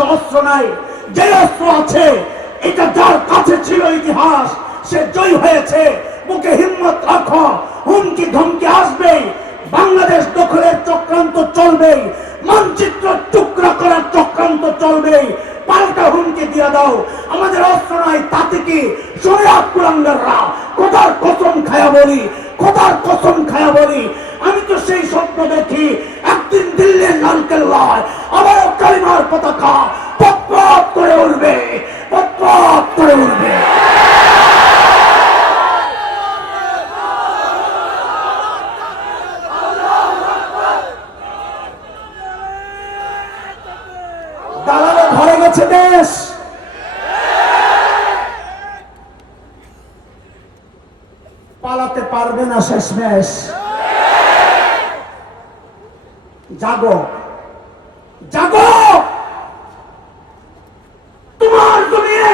কাছে অস্ত্র নাই, যে অস্ত্র আছে, এটা যার কাছে ছিল ইতিহাস, সে জয় হয়েছে। মুখে হিম্মত রাখো, হুমকি ধমকি আসবেই বাংলাদেশ দখলের চক্রান্ত চলবেই মানচিত্র টুকরা করার চক্রান্ত চলবেই পাল্টা হুমকি দিয়ে দাও, আমাদের অস্ত্র নাই, তাতে কি? সোয়া কুলাঙ্গাররা, কোথার কসম খায়া বলি, কোথার কসম খায়া বলি? আমি তো সেই স্বপ্ন দেখি, একদিন দিল্লির লালকেল্লায় পতাকা পথ করে উঠবে পথ করে উঠবে দালালে ভরে গেছে দেশ। পালাতে পারবে না শেষমেশ। জাগো জাগো তোমার জমিয়ে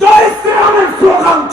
জয় শ্রীরামের স্লোগান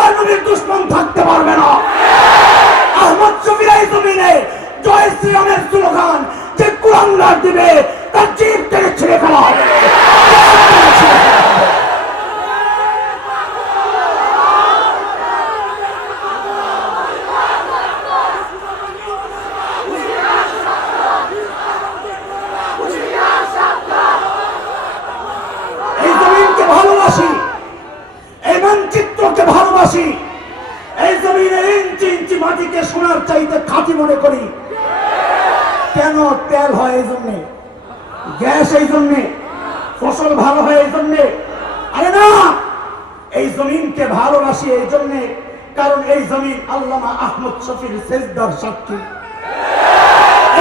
আল্লাহ নবীর দুশ্মন থাকতে পারবে না আহমদ শফির এই জমিনে জয় শ্রীরামের স্লোগান যে কুরাঙ্গার দিবে তার জিপ থেকে ছিঁড়ে ফেলা হবে এই জমিনকে ভালোবাসি এই মানচিত্রকে ভালোবাসি। এই জমিনের ইঞ্চি ইঞ্চি মাটিকে সোনার চাইতে খাঁটি মনে করি। কেন তেল হয় এই জন্যে? গ্যাস এই জন্যে? ফসল ভালো হয় এই জন্যে? আরে না! এই জমিনকে ভালোবাসি এই জন্যে, কারণ এই জমিন আল্লামা আহমদ শফির সেজদার সাক্ষী।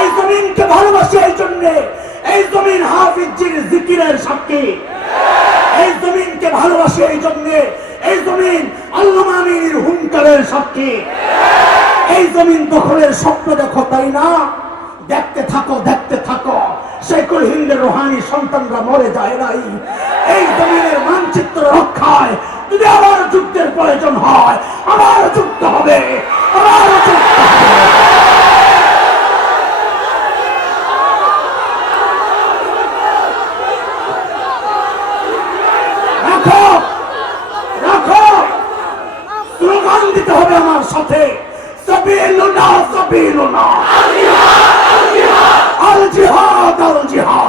এই জমিনকে ভালোবাসি এই জন্যে, এই জমিন হাফিজির জিকিরের সাক্ষী। এই জমিনকে ভালোবাসি এই জন্যে এই জমিন আল্লামা হুঙ্কারের সাক্ষী। এই জমিন দখলের স্বপ্ন দেখো, তাই না? দেখতে থাকো দেখতে থাকো। শেখুল হিন্দের রোহানি সন্তানরা মরে যায় নাই। এই জমিনের মানচিত্র রক্ষায় যদি আবার যুদ্ধের প্রয়োজন হয়, আবার যুক্ত হবে আবার যুদ্ধ হবে রাখো রাখো স্লোগান দিতে হবে আমার সাথে। সাবিলুনা সাবিলুনা আল জিহাদ আল জিহাদ।